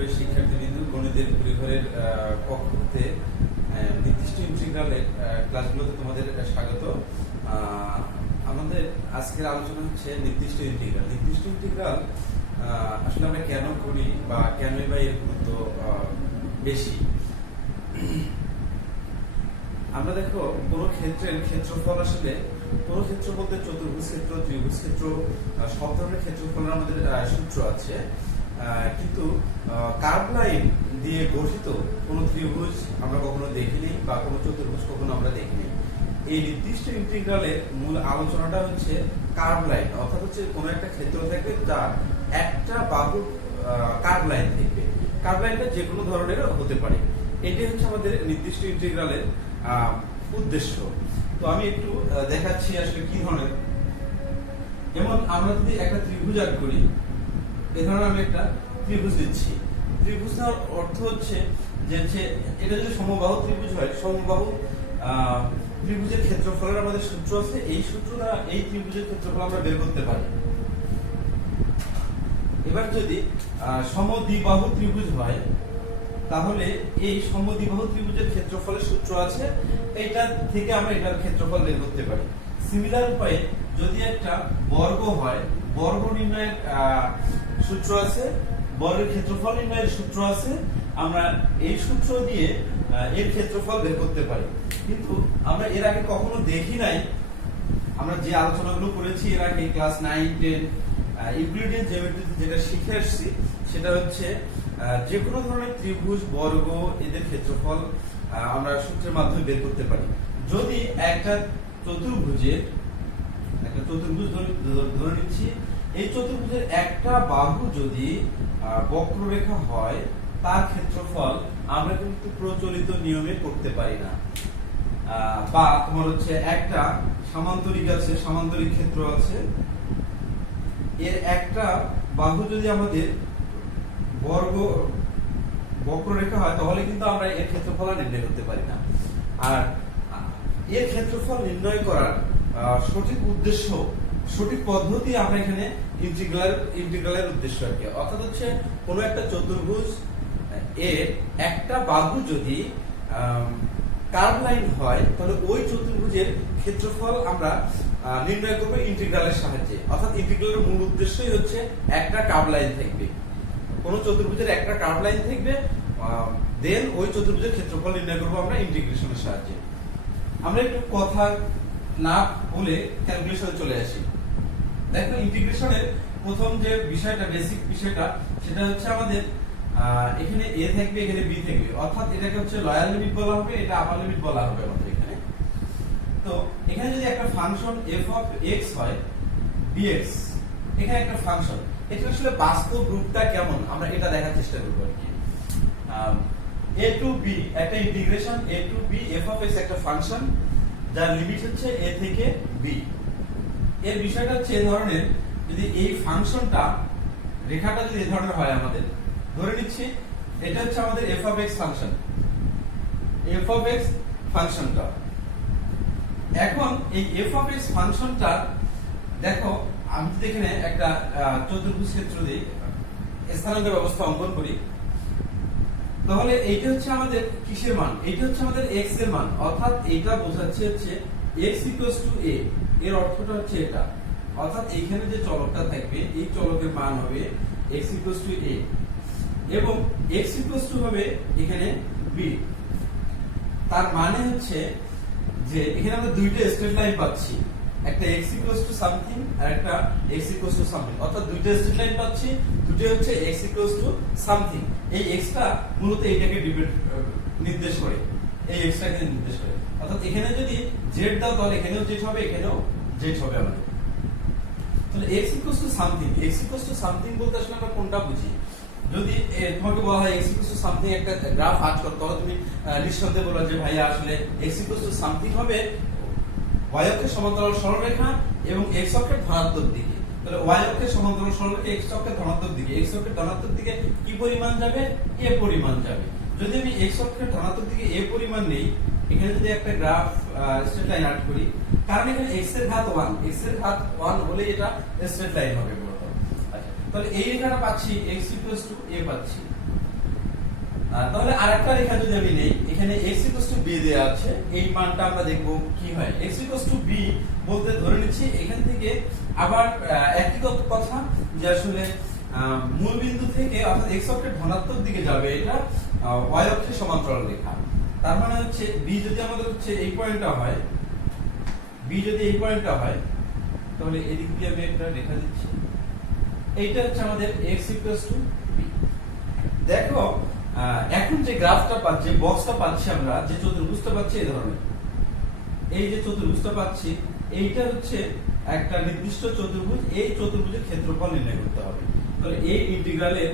প্রিয় শিক্ষার্থীবৃন্দ, গণিতের পরিবারের পক্ষ হতে নির্দিষ্ট ইন্টিগ্রালের ক্লাসগুলোতে তোমাদের স্বাগত। আমাদের আজকের আলোচনা হচ্ছে নির্দিষ্ট ইন্টিগ্রাল। নির্দিষ্ট ইন্টিগ্রাল আসলে আমরা কেন করি বা কেনই বা এর গুরুত্ব বেশি। আমরা দেখো কোনো ক্ষেত্রের ক্ষেত্রফল, আসলে কোনো ক্ষেত্র বলতে চতুর্ভুজ ক্ষেত্র, ত্রিভুজ ক্ষেত্র, সব ধরনের ক্ষেত্রফলের আমাদের সূত্র আছে, কিন্তু কার্ভ লাইন দিয়ে গঠিত কোনো ত্রিভুজ আমরা কখনো দেখিনি বা কোনো চতুর্ভুজ কখনো আমরা দেখিনি। এই নির্দিষ্ট ইন্টিগ্রালের মূল আলোচনাটা হচ্ছে কার্ভ লাইন, অর্থাৎ হচ্ছে কোনো একটা ক্ষেত্র থাকবে যার একটা বাহু কার্ভ লাইন থাকবে। কার্ভ লাইনটা যে কোনো ধরনের হতে পারে। এটাই হচ্ছে আমাদের নির্দিষ্ট ইন্টিগ্রালের উদ্দেশ্য। তো আমি একটু দেখাচ্ছি আসলে কি ধরনের। যেমন আমরা যদি একটা ত্রিভুজ আঁক করি, এই ধরনের আমি একটা ত্রিভুজ দিচ্ছি। ত্রিভুজটার অর্থ হচ্ছে যে এটা যদি সমবাহু ত্রিভুজ হয়, সমবাহু ত্রিভুজের ক্ষেত্রফলের আমাদের সূত্র আছে। এই সূত্রটা এই ত্রিভুজের ক্ষেত্রফল আমরা বের করতে পারি। এবার যদি সমদ্বিবাহু ত্রিভুজ হয়, তাহলে এই সমদ্বিবাহু ত্রিভুজের ক্ষেত্রফলের সূত্র আছে, এটা থেকে আমরা এটার ক্ষেত্রফল বের করতে পারি। সিমিলার উপায়ে যদি একটা বর্গ হয়, বর্গ নির্ণয়ের সূত্র আছে, বর্গের ক্ষেত্রফল নির্ণয়ের সূত্র আছে। আমরা এই সূত্র দিয়ে এর ক্ষেত্রফল বের করতে পারি। কিন্তু আমরা এর আগে কখনো দেখি নাই। আমরা যে আলোচনাগুলো করেছি এর আগে ক্লাস 9, 10 ইউক্লিডিয়ান জ্যামিতিতে যেটা শিখে আসছি, সেটা হচ্ছে যে কোনো ধরনের ত্রিভুজ, বর্গ, এদের ক্ষেত্রফল আমরা সূত্রের মাধ্যমে বের করতে পারি। যদি একটা চতুর্ভুজ ধরে নিচ্ছি, এই চতুর্ভুজের একটা বাহু যদি বক্ররেখা হয়, তার ক্ষেত্রফল আমরা কিন্তু প্রচলিত নিয়মে করতে পারি না। বা তোমার হচ্ছে একটা সামান্তরিক আছে, সামান্তরিক ক্ষেত্র আছে, এর একটা বাহু যদি আমাদের বক্ররেখা হয়, তাহলে কিন্তু আমরা এর ক্ষেত্রফল নির্ণয় করতে পারি না। আর এর ক্ষেত্রফল নির্ণয় করার সঠিক উদ্দেশ্য, সঠিক পদ্ধতি আমরা এখানে ইন্টিগ্রালের উদ্দেশ্য আর কি। অর্থাৎ হচ্ছে কোনো একটা চতুর্ভুজ এর একটা বাহু যদি কার্ভ লাইন হয়, তাহলে ওই চতুর্ভুজের ক্ষেত্রফল আমরা নির্ণয় করব ইন্টিগ্রালের সাহায্যে। অর্থাৎ ইন্টিগ্রালের মূল উদ্দেশ্যই হচ্ছে একটা কার্ভ লাইন থাকবে, কোন চতুর্ভুজের একটা কার্ভ লাইন থাকবে, দেন ওই চতুর্ভুজের ক্ষেত্রফল নির্ণয় করব আমরা ইন্টিগ্রেশনের সাহায্যে। আমরা একটু কথা না বলে ক্যালকুলেশনে চলে আসি। দেখো ইন্টিগ্রেশনের প্রথম যে বিষয়টা, বেসিক বিষয়টা, সেটা হচ্ছে আমাদের এখানে a থাকবে, এখানে b থাকবে। অর্থাৎ এটাকে হচ্ছে লোয়ার লিমিট বলা হবে, এটা আপার লিমিট বলা হবে আমাদের এখানে। তো এখানে যদি একটা ফাংশন f অফ x হয়, dx, এখানে একটা ফাংশন, এটা আসলে বাস্তব রূপটা কেমন আমরা এটা দেখার চেষ্টা করব আর কি। a টু b একটা integration, a to b f of x একটা ফাংশন যার লিমিট হচ্ছে a থেকে b। এর বিষয়টা হচ্ছে এই ধরনের, যদি এই ফাংশনটা, রেখাটা যদি এই ধরনের হয়, আমাদের ধরে নিচ্ছি এটা হচ্ছে আমাদের f of x function, f of x ফাংশনটা। এখন এই f অফ x ফাংশনটা দেখো, আমি যদি এখানে একটা চতুর্ভুজ ক্ষেত্র দিই, স্থানাঙ্ক ব্যবস্থা অঙ্কন করি, তাহলে এইটা হচ্ছে আমাদের কিসের মান? এইটা হচ্ছে আমাদের x এর মান। অর্থাৎ এটা বোঝাচ্ছে হচ্ছে x a, এর অর্থটা হচ্ছে এটা। অর্থাৎ এইখানে যে চলকটা থাকবে, এই চলকের মান হবে x a, এবং x হবে এখানে b। তার মানে হচ্ছে যে এখানে আমরা দুইটা স্ট্রেট লাইন পাচ্ছি, একটা x সামথিং আর একটা x সামথিং। অর্থাৎ দুইটা স্ট্রেট লাইন পাচ্ছি, দুটো হচ্ছে x সামথিং। এই x টা মূলত এটাকে নির্দেশ করে, এই x টাকে নির্দেশ করে। অর্থাৎ এখানে যদি z দাও, তাহলে এখানেও z হবে, এখানেও z হবে আমাদের। তাহলে x সামথিং বলতে আসলে আমরা কোনটা বুঝি? যদি তোমাকে বলা হয় x সামথিং একটা গ্রাফ আঁক করো, তাহলে তুমি নিঃসন্দেহে বলবে যে ভাইয়া আসলে x সামথিং হবে y অক্ষের সমান্তরাল সরলরেখা এবং x অক্ষের ধনাত্মক দিকে। তাহলে y অক্ষের সমান্তরাল সরলরেখা, x অক্ষের ধনাত্মক দিকে, x অক্ষের ধনাত্মক দিকে কি পরিমাণ যাবে? a পরিমাণ যাবে। যদি আমি x অক্ষের ধনাত্মক দিকে a পরিমাণ নেই, এখানে যদি একটা গ্রাফ স্ট্রেট লাইন আর্ট করি, কারণ এখানে x এর ঘাত 1 হলে এটা স্ট্রেট লাইন হবে বলতো। আচ্ছা, তাহলে এই রেখাটা পাচ্ছি x a পাচ্ছি। তাহলে আরেকটা রেখা যদি আমি নেই, এখানে x b দেয়া আছে, এই মানটা আমরা দেখব কি হয়। x b বলতে ধরে নিচ্ছি এখান থেকে আবার একই কথা যে আসলে মূল বিন্দু থেকে অর্থাৎ x অক্ষের ধনাত্মক দিকে যাবে, এটা y অক্ষের সমান্তরাল রেখা। তার মানে হচ্ছে b যদি আমাদের হচ্ছে এই পয়েন্টটা হয়, b যদি এই পয়েন্টটা হয়, তাহলে এদিক দিয়ে আমি একটা রেখা দিচ্ছি, এইটা হচ্ছে আমাদের x b। দেখো এখন যে গ্রাফটা পাচ্ছি, বক্সটা পাচ্ছি, আমরা যে চতুর্ভুজটা পাচ্ছি এই ধরনের, এই যে চতুর্ভুজটা পাচ্ছি, এইটা হচ্ছে একটা নির্দিষ্ট চতুর্ভুজ। এই চতুর্ভুজের ক্ষেত্রফল নির্ণয় করতে হবে। তাহলে এই ইন্টিগ্রালের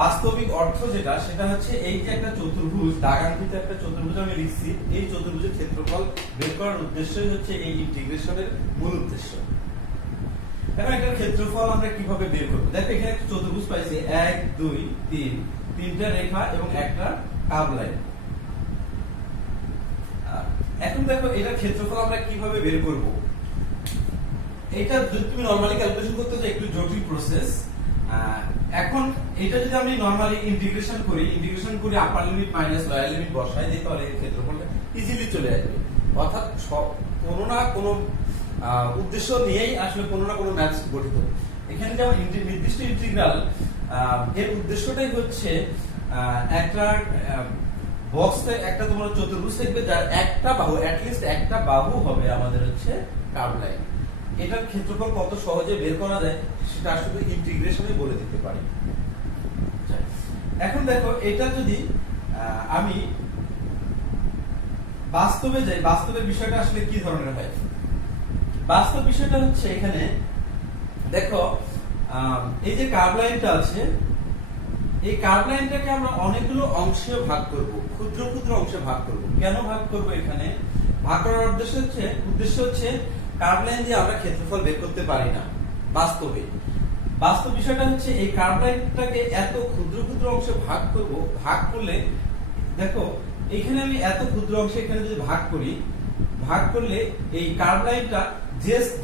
বাস্তবিক অর্থ যেটা, সেটা হচ্ছে এই যে একটা চতুর্ভুজ, দাগাঙ্কিত একটা চতুর্ভুজ আমি লিখছি, এই চতুর্ভুজের ক্ষেত্রফল বের করার উদ্দেশ্যই হচ্ছে এই ইন্টিগ্রেশনের মূল উদ্দেশ্য। এখন এটার ক্ষেত্রফল আমরা কিভাবে বের করব? দেখো এখানে একটা চতুর্ভুজ পাইছি, 1 2 3, তিনটা রেখা এবং একটা কার্ভ লাইন। এখন দেখো এটার ক্ষেত্রফল আমরা কিভাবে বের করব? এটা যদি তুমি নরমালি ক্যালকুলেশন করতে চাও, একটু জটিল প্রসেস। এখন এটা যদি আমি নরমালি ইন্টিগ্রেশন করি আপার লিমিট মাইনাস লোয়ার লিমিট বসাই দিই, তাহলে এর ক্ষেত্রফলটা ইজিলি চলে আসবে। অর্থাৎ কোনো না কোনো উদ্দেশ্য নিয়েই আসলে কোনো না কোনো ম্যাথস গঠিত। এখানে যেমন নির্দিষ্ট ইন্টিগ্রাল, এর উদ্দেশ্যটাই হচ্ছে একটা বক্সে একটা তোমার চতুর্ভুজ থাকবে, যার একটা বাহু, অ্যাট লিস্ট একটা বাহু হবে আমাদের হচ্ছে কার্ভ লাইন। এটার ক্ষেত্রফল কত সহজে বের করা যায় সেটা আসলে ইন্টিগ্রেশনে বলে দিতে পারি। এখন দেখো এটা যদি আমি বাস্তবে যাই, বাস্তবের বিষয়টা আসলে কি ধরনের হয়? বাস্তব বিষয়টা হচ্ছে এখানে দেখো এই যে কার্ভ লাইনটা আছে, এই কার্ভ লাইনটাকে আমরা অনেকগুলো অংশে ভাগ করব, ক্ষুদ্র ক্ষুদ্র অংশে ভাগ করব। কেন ভাগ করব? এখানে ভাগ করার উদ্দেশ্য হচ্ছে কার্ভ লাইন দিয়ে আমরা ক্ষেত্রফল বের করতে পারি না বাস্তবে। বাস্তব বিষয়টা হচ্ছে এই কার্ভ লাইনটাকে এত ক্ষুদ্র ক্ষুদ্র অংশে ভাগ করব, ভাগ করলে দেখো এখানে আমি এত ক্ষুদ্র অংশে এখানে যদি ভাগ করলে এই কার্ভ লাইনটা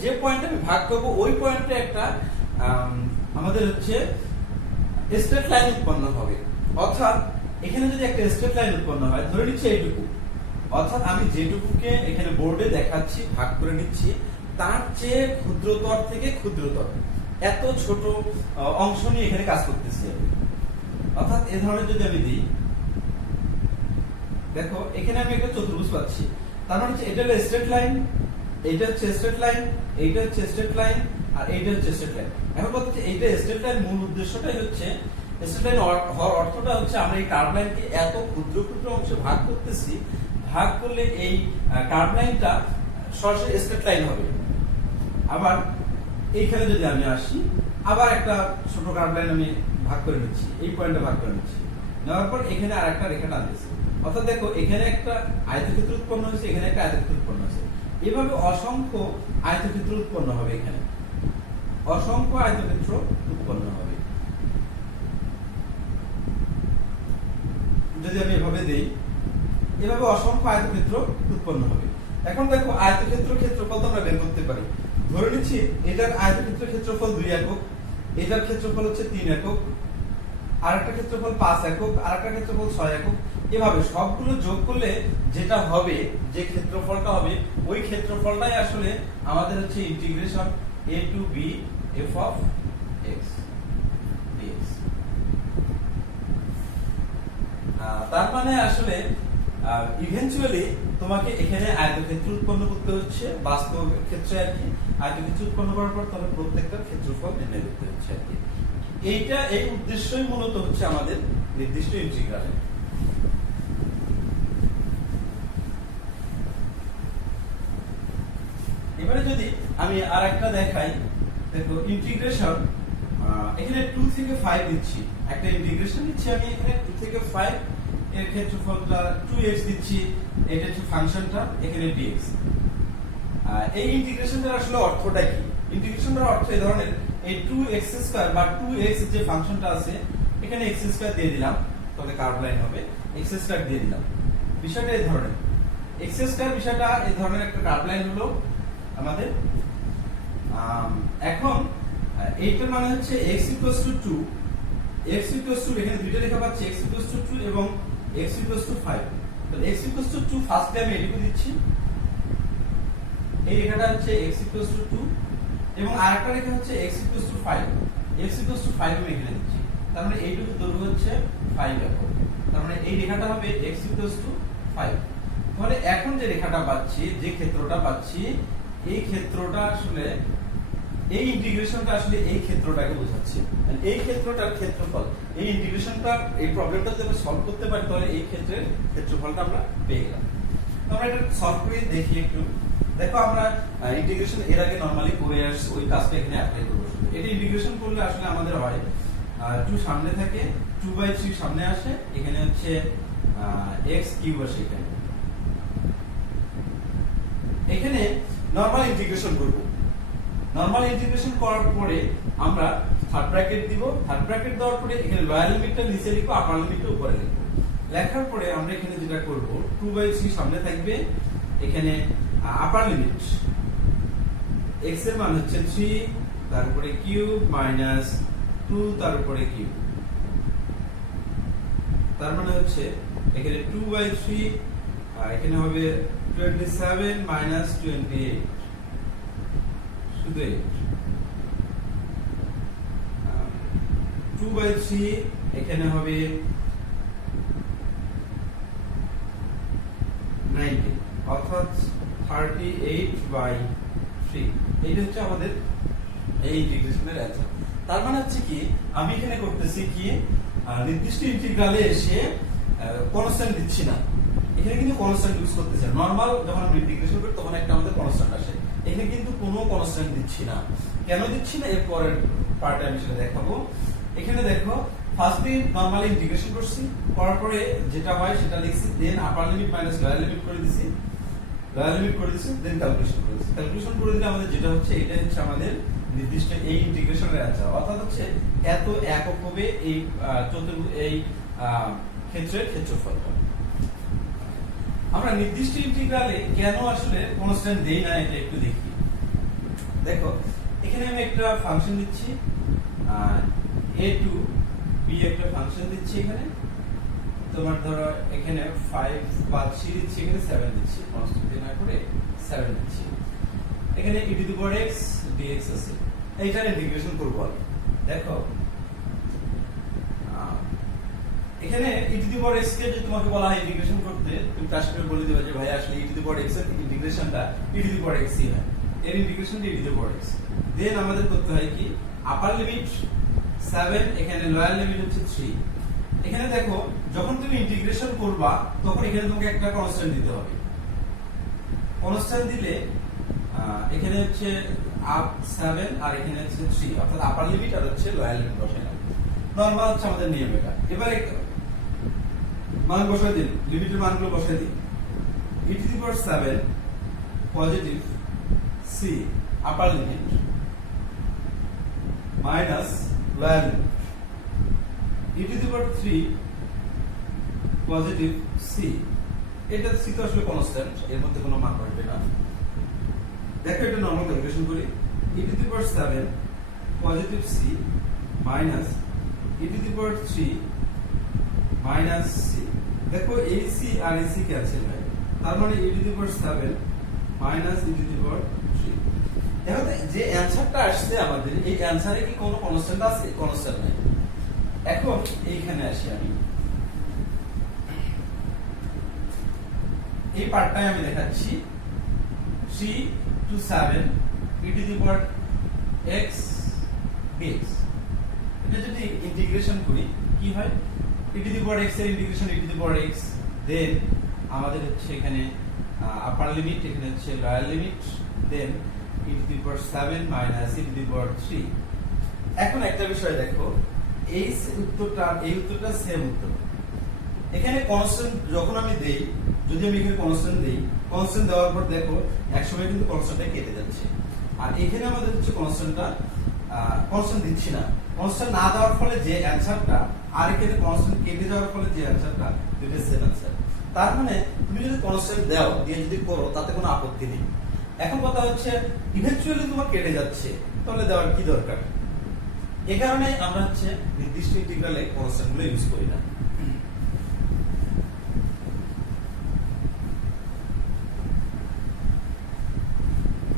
যে পয়েন্টে আমি ভাগ করব, ওই পয়েন্টে একটা আমাদের হচ্ছে স্ট্রেট লাইন উৎপন্ন হবে। অর্থাৎ এখানে যদি একটা স্ট্রেট লাইন উৎপন্ন হয়, ধরে নিচ্ছি এইটুকু, অর্থাৎ আমি যেটুকুকে এখানে বোর্ডে দেখাচ্ছি, ভাগ করে নিচ্ছি, তার চেয়ে ক্ষুদ্রতর থেকে ক্ষুদ্রতর এত ছোট অংশ নিয়ে এখানে কাজ করতেছি। অর্থাৎ এই ধরনের যদি আমি দিই, দেখো এখানে আমি একটা চতুর্ভুজ পাচ্ছি, তার মানে হচ্ছে এটা হলো স্ট্রেট লাইন, এইটা হচ্ছে স্ট্রেট লাইন, এইটা হচ্ছে স্ট্রেট লাইন, আর এইটা হচ্ছে স্ট্রেট লাইন। এখন কথা হচ্ছে এইটা স্ট্রেট লাইন, মূল উদ্দেশ্যটাই হচ্ছে স্ট্রেট লাইন হওয়ার অর্থটা হচ্ছে আমরা এই কার্ভ লাইনকে এত ক্ষুদ্র ক্ষুদ্র অংশে ভাগ করতেছি, ভাগ করলে এই কার্ভ লাইনটা সরাসরি স্ট্রেট লাইন হবে। আবার এইখানে যদি আমি আসি, আবার একটা ছোট কার্ভ লাইন আমি ভাগ করে নিচ্ছি, এই পয়েন্টে ভাগ করে নিচ্ছি, নেওয়ার পর এখানে আরেকটা রেখা টানতেছি। অর্থাৎ দেখো এখানে একটা আয়তক্ষেত্র উৎপন্ন হয়েছে, এখানে একটা আয়তক্ষেত্র উৎপন্ন হয়েছে। এভাবে অসংখ্য আয়তক্ষেত্র উৎপন্ন হবে, এখানে অসংখ্য আয়তক্ষেত্র উৎপন্ন হবে। যদি আমি এভাবে দেই, এভাবে অসংখ্য আয়তক্ষেত্র উৎপন্ন হবে। এখন দেখো আয়তক্ষেত্র ক্ষেত্রফল তো আমরা বের করতে পারি। ধরে নিচ্ছি এটার আয়তক্ষেত্র ক্ষেত্রফল 2 একক, এটার ক্ষেত্রফল হচ্ছে 3 একক, আরেকটা ক্ষেত্রফল 5 একক, আরেকটা ক্ষেত্রফল 6 একক। এভাবে সবগুলো যোগ করলে যেটা হবে, যে ক্ষেত্রফলটা হবে, ওই ক্ষেত্রফলটাই আসলে আমাদের হচ্ছে integration a to b f of x dx। তার মানে আসলে ইভেন্চুয়ালি তোমাকে এখানে আয়তক্ষেত্র উৎপন্ন করতে হচ্ছে, বাস্তব ক্ষেত্রে আর কি। আয়তক্ষেত্র উৎপন্ন করার পর তাহলে প্রত্যেকটা ক্ষেত্রফল নির্ণয় করতে হচ্ছে আর কি। এই উদ্দেশ্যই মূলত হচ্ছে আমাদের নির্দিষ্ট ইন্টিগ্রাল। এবারে যদি আমি আরেকটা দেখাই, দেখো ইন্টিগ্রেশন এখানে 2 থেকে 5 দিচ্ছি, একটা ইন্টিগ্রেশন দিচ্ছি আমি এখানে 2 থেকে 5, এর ক্ষেত্রফলটা 2x দিচ্ছি, এটা হচ্ছে ফাংশনটা, এখানে dx। এই ইন্টিগ্রেশনটার আসলে অর্থটা কি? ইন্টিগ্রেশনটার অর্থ এই ধরনের, এই 2x² বা 2x যে ফাংশনটা আছে, এখানে x² দিয়ে দিলাম, তাহলে কার্ভ লাইন হবে, x² দিয়ে দিলাম। বিষয়টা এই ধরনের, x² বিষয়টা এই ধরনের একটা কার্ভ লাইন হলো আমাদের। এখন এইটার মানে হচ্ছে x = 2, x ইকুয়ালস টু এখানে দুইটা লেখা পাচ্ছি x ইকুয়ালস টু 2 এবং x ইকুয়ালস টু 5 তাহলে x ইকুয়ালস টু 2 ফার্স্টে আমি এটুকু দিচ্ছি এই রেখাটা হচ্ছে x ইকুয়ালস টু 2 এবং আরেকটা রেখা হচ্ছে x equals to 5 x equals to 5 আমি এখানে দিচ্ছি তার মানে এইটুকু দৈর্ঘ্য হচ্ছে 5 একক তার মানে এই রেখাটা হবে x ইকুয়ালস টু 5 তাহলে এখন যে রেখাটা পাচ্ছি যে ক্ষেত্রটা পাচ্ছি এই ক্ষেত্রটা আসলে এই ইন্টিগ্রেশনটা আসলে এই ক্ষেত্রটাকে বোঝাচ্ছে এই ক্ষেত্রটার ক্ষেত্রফল এই ইন্টিগ্রেশনটা এই প্রবলেমটা যদি আমরা সলভ করতে পারি তাহলে এই ক্ষেত্রের ক্ষেত্রফলটা আমরা পেয়ে গেলাম আমরা এটা সলভ করে দেখি একটু দেখো আমরা ইন্টিগ্রেশন এর আগে নরমালি করে আসছি ওই কাজটা এখানে অ্যাপ্লাই করব এটা ইন্টিগ্রেশন করলে আসলে আমাদের হয় 2 সামনে থাকে 2/3 সামনে আসে এখানে হচ্ছে x কিউব আসে এখানে নরমাল ইন্টিগ্রেশন করব নরমাল ইন্টিগ্রেশন করার পরে আমরা থার্ড ব্র্যাকেট দিব থার্ড ব্র্যাকেট দেওয়ার পরে এখানে লোয়ার লিমিটটা নিচে লিখব আপার লিমিটটা উপরে লিখব লেখার পরে আমরা এখানে যেটা করব 2/3 সামনে থাকবে এখানে আপার লিমিট x এর মান হচ্ছে 3 তার উপরে কিউব মাইনাস 2 তার উপরে কিউব তার মানে হচ্ছে এখানে 2/3 আর এখানে হবে 27 মাইনাস 28 শুধু 2/3 এখানে হবে 90 অর্থাৎ 38/3 এইটা হচ্ছে আমাদের এই ইন্টিগ্রেশনের অ্যান্সার তার মানে হচ্ছে কি আমি এখানে করতেছি কি নির্দিষ্ট ইন্টিগ্রালে এসে কনস্ট্যান্ট দিচ্ছি না এখানে কিন্তু কনস্ট্যান্ট ইউজ করতেছি নরমাল যখন আমরা ইন্টিগ্রেশন করি তখন একটা আমাদের কনস্ট্যান্ট আসে এখানে কিন্তু কোনো কনস্ট্যান্ট দিচ্ছি না কেন দিচ্ছি না এর পরের পার্টে আমি সেটা দেখাবো এখানে দেখো ফার্স্টে নরমালি ইন্টিগ্রেশন করছি করার পরে যেটা হয় সেটা লিখছি then upper limit minus lower limit করে দিছি দেন ক্যালকুলেশন করে দিছি ক্যালকুলেশন করে দিলে আমাদের যেটা হচ্ছে এটা হচ্ছে আমাদের নির্দিষ্ট এই ইন্টিগ্রেশনের অ্যান্সার অর্থাৎ হচ্ছে এত একক হবে এই এই ক্ষেত্রের ক্ষেত্রফলটা আমরা নির্দিষ্ট ইন্টিগ্রালে কেন আসলে কনস্ট্যান্ট দেই না এটা একটু দেখি দেখো এখানে আমি একটা ফাংশন দিচ্ছি a টু b একটা ফাংশন দিচ্ছি এখানে তোমার ধরো এখানে 5 বা 3 দিচ্ছি এখানে 7 দিচ্ছি কনস্ট্যান্ট না করে 7 দিচ্ছি এখানে e to the power x dx আছে এইটার ইন্টিগ্রেশন করব দেখো এখানে e to the power x কে যদি তোমাকে বলা হয় ইন্টিগ্রেশন করতে তুমি কাজ করে বলে দিবা যে ভাই আসলে e to the power x এর ইন্টিগ্রেশনটা e to the power x ই হয় এর ইন্টিগ্রেশনটা e to the power x then আমাদের করতে হয় কি আপার লিমিট 7 এখানে লোয়ার লিমিট হচ্ছে 3 এখানে দেখো যখন তুমি ইন্টিগ্রেশন করবা তখন এখানে তোমাকে একটা কনস্ট্যান্ট দিতে হবে কনস্ট্যান্ট দিলে এখানে হচ্ছে আপ 7 আর এখানে হচ্ছে 3 অর্থাৎ আপার লিমিট আর হচ্ছে লোয়ার লিমিট বসাই নাও নরমাল হচ্ছে আমাদের নিয়ম এটা এবারে মান বসাই দিন লিমিটের মানগুলো বসাই দিন e to the power 7 positive c upper limit minus lower limit e to the power 3 positive c এটা c তো আসলে কনস্ট্যান্ট এর মধ্যে কোনো মান বসবে না দেখো এটা নরমাল ক্যালকুলেশন করি e to the power 7 positive c minus e to the power 3 minus c দেখো এই c আর এই c ক্যান্সেল হয় তার মানে e to the power 7 minus e to the power 3 দেখো যে অ্যানসারটা আসছে আমাদের এই অ্যানসারে কি কোনো কনস্ট্যান্ট আছে কনস্ট্যান্ট নাই এখন এইখানে আসি আমি এই পার্টটাই আমি দেখাচ্ছি 3 to 7 e to the power x dx এটা যদি ইন্টিগ্রেশন করি কি হয় e to the power x এর integration e to the power x then আমাদের হচ্ছে এখানে আপার লিমিট এখানে হচ্ছে lower limit then e to the power 7 minus e to the power 3 এখন একটা বিষয় দেখো এই উত্তরটা সেম উত্তর এখানে কনস্ট্যান্ট যখন আমি দেই যদি আমি এখানে কনস্ট্যান্ট দেই কনস্ট্যান্ট দেওয়ার পর দেখো একসময় কিন্তু কনস্ট্যান্টটা কেটে যাচ্ছে আর এখানে আমাদের হচ্ছে কনস্ট্যান্ট দিচ্ছি না কনস্ট্যান্ট না দেওয়ার ফলে যে অ্যানসারটা আর এখানে কনস্ট্যান্ট কেটে যাওয়ার ফলে যে অ্যানসারটা দুটো সেম অ্যানসার তার মানে তুমি যদি কনস্ট্যান্ট দাও দিয়ে যদি করো তাতে কোনো আপত্তি নেই এখন কথা হচ্ছে ইভেন্চুয়ালি তোমার কেটে যাচ্ছে তাহলে দেওয়ার কি দরকার এই কারণে আমরা হচ্ছে নির্দিষ্ট ইন্টিগ্রালে কনস্ট্যান্টগুলো ইউজ করি না।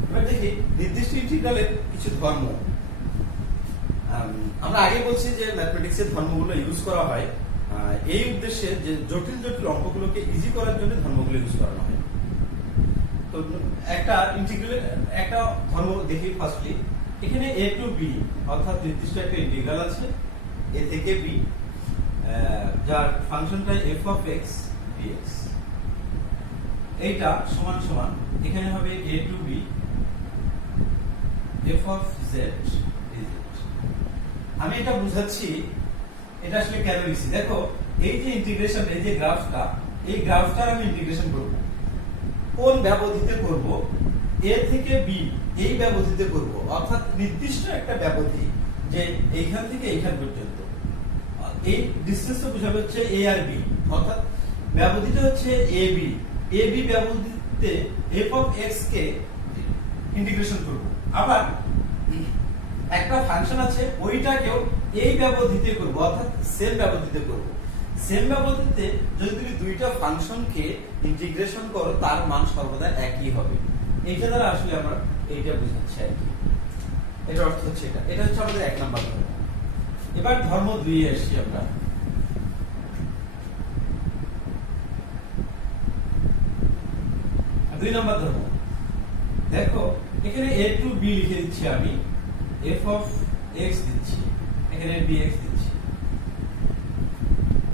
এবার দেখি নির্দিষ্ট ইন্টিগ্রালের কিছু ধর্ম। আমরা আগে বলছি যে ম্যাথমেটিক্সের ধর্মগুলো ইউজ করা হয় এই উদ্দেশ্যে যে জটিল জটিল অঙ্কগুলোকে ইজি করার জন্য ধর্মগুলো ইউজ করানো হয়। তো একটা ইন্টিগ্রালের একটা ধর্ম দেখি ফার্স্টলি। এখানে a টু b অর্থাৎ নির্দিষ্ট একটা ইন্টিগ্রাল আছে a থেকে b যার ফাংশনটা f অফ x dx। এইটা সমান সমান এখানে হবে a to b f of z dz। আমি এটা বুঝাচ্ছি এটা আসলে কেন লিখছি। দেখো এই যে ইন্টিগ্রেশন, এই যে গ্রাফটা, এই গ্রাফটার আমি ইন্টিগ্রেশন করব। কোন ব্যবধিতে করব? a থেকে b এই ব্যবধিতে করব, অর্থাৎ নির্দিষ্ট একটা ব্যবধি যে এইখান থেকে এইখান পর্যন্ত। এই ডিসটেন্সটা বোঝাবে হচ্ছে a আর b, অর্থাৎ ব্যবধিটা হচ্ছে ab। ab ব্যবধিতে f of x K integration করব। আবার একটা ফাংশন আছে ওইটাকেও এই ব্যবধিতে করব, অর্থাৎ সেম ব্যবধিতে করব। সেম ব্যবধিতে যদি তুমি দুইটা ফাংশনকে ইন্টিগ্রেশন করো তার মান সর্বদা একই হবে। এইটা দ্বারা আসলে আমরা এইটা বুঝাচ্ছি আর কি। এর অর্থ হচ্ছে এটা। এটা হচ্ছে আমাদের 1 নাম্বার ধর্ম। এবার ধর্ম 2 এ আসি আমরা। দুই নাম্বার ধর্ম। দেখো এখানে a টু b লিখে দিচ্ছি আমি, f অফ x দিচ্ছি, এখানে dx দিচ্ছি।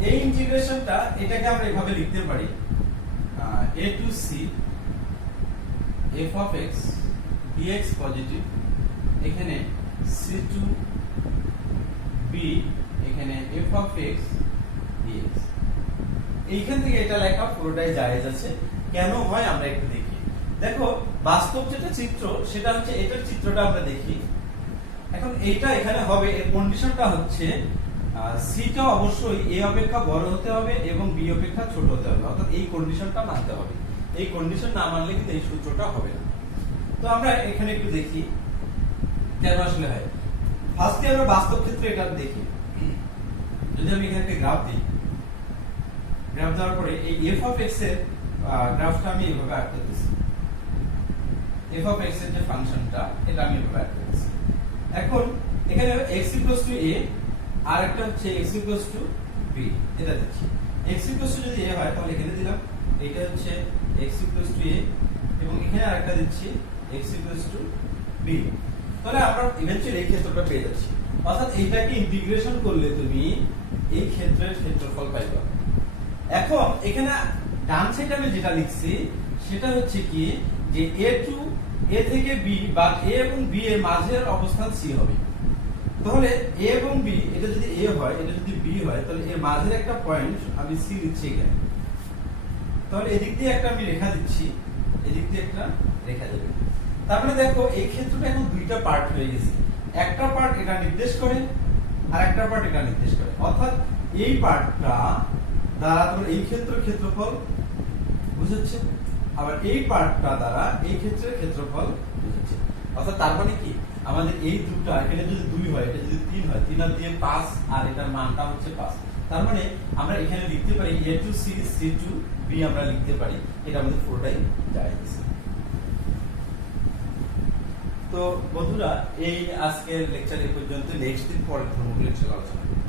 এই ইন্টিগ্রেশনটা এটাকে আমরা এভাবে লিখতে পারি a to c f of x dx positive, এখানে c টু b এখানে f of x dx। এইখান থেকে এটা লেখা পুরোটাই জায়েজ আছে। কেন হয় আমরা একটু দেখি। দেখো বাস্তব যেটা চিত্র সেটা হচ্ছে এটার চিত্রটা আমরা দেখি। এখন এইটা এখানে হবে, এর কন্ডিশনটা হচ্ছে c টা অবশ্যই a অপেক্ষা বড় হতে হবে এবং b অপেক্ষা ছোট হতে হবে, অর্থাৎ এই কন্ডিশনটা মানতে হবে। এই কন্ডিশন না মানলে কিন্তু এই সূত্রটা হবে না। তো আমরা এখানে একটু দেখি কেন আসলে হয়। ফার্স্টে আমরা বাস্তব ক্ষেত্রে এটা দেখি। যদি আমি এখানে একটা গ্রাফ দিই, গ্রাফ দেওয়ার পরে এই f অফ x এর গ্রাফটা আমি এইভাবে আঁকতে দিচ্ছি। f অফ x এর যে ফাংশনটা এটা আমি এইভাবে আঁকতে দিচ্ছি। এখন এখানে x a আর একটা হচ্ছে x b, এটা দিচ্ছি। x যদি a হয় তাহলে এখানে দিলাম, এটা হচ্ছে x a এবং এখানে আরেকটা দিচ্ছি x b। তাহলে আমরা ইভেন্চুয়ালি এই ক্ষেত্রটা পেয়ে যাচ্ছি। অর্থাৎ এইটাকে ইন্টিগ্রেশন করলে তুমি এই ক্ষেত্রের ক্ষেত্রফল পাইবা। এখন এখানে ডান সাইডে আমি যেটা লিখছি সেটা হচ্ছে কি যে a থেকে b বা a এবং b এর মাঝের অবস্থান c হবে। তাহলে a এবং b এটা যদি a হয়, এটা যদি b হয়, তাহলে এর মাঝের একটা পয়েন্ট আমি c দিচ্ছি এখানে। তাহলে এদিক দিয়ে একটা আমি রেখা দিচ্ছি, এদিক দিয়ে একটা রেখা দেব। তারপরে দেখো এই ক্ষেত্রটা এখন দুইটা পার্ট হয়ে গেছে। একটা পার্ট এটা নির্দেশ করে আর একটা পার্ট এটা নির্দেশ করে, অর্থাৎ এই পার্টটা দ্বারা তোমার এই ক্ষেত্রের ক্ষেত্রফল বুঝাচ্ছে, আবার এই পার্টটা দ্বারা এই ক্ষেত্রের ক্ষেত্রফল বুঝাচ্ছে। অর্থাৎ তার মানে কি আমাদের এই দুটো এখানে যদি 2 হয়, এটা যদি 3 হয়, 3 আর দিয়ে 5 আর এটার মানটা হচ্ছে 5। তার মানে আমরা এখানে লিখতে পারি a to c, c to b আমরা লিখতে পারি। এটা আমাদের পুরোটাই জায়েজ। তো বন্ধুরা এই আজকের লেকচার এই পর্যন্ত। নেক্সট দিন পরের ধর্মগুলো ইনশাআল্লাহ আলোচনা করব।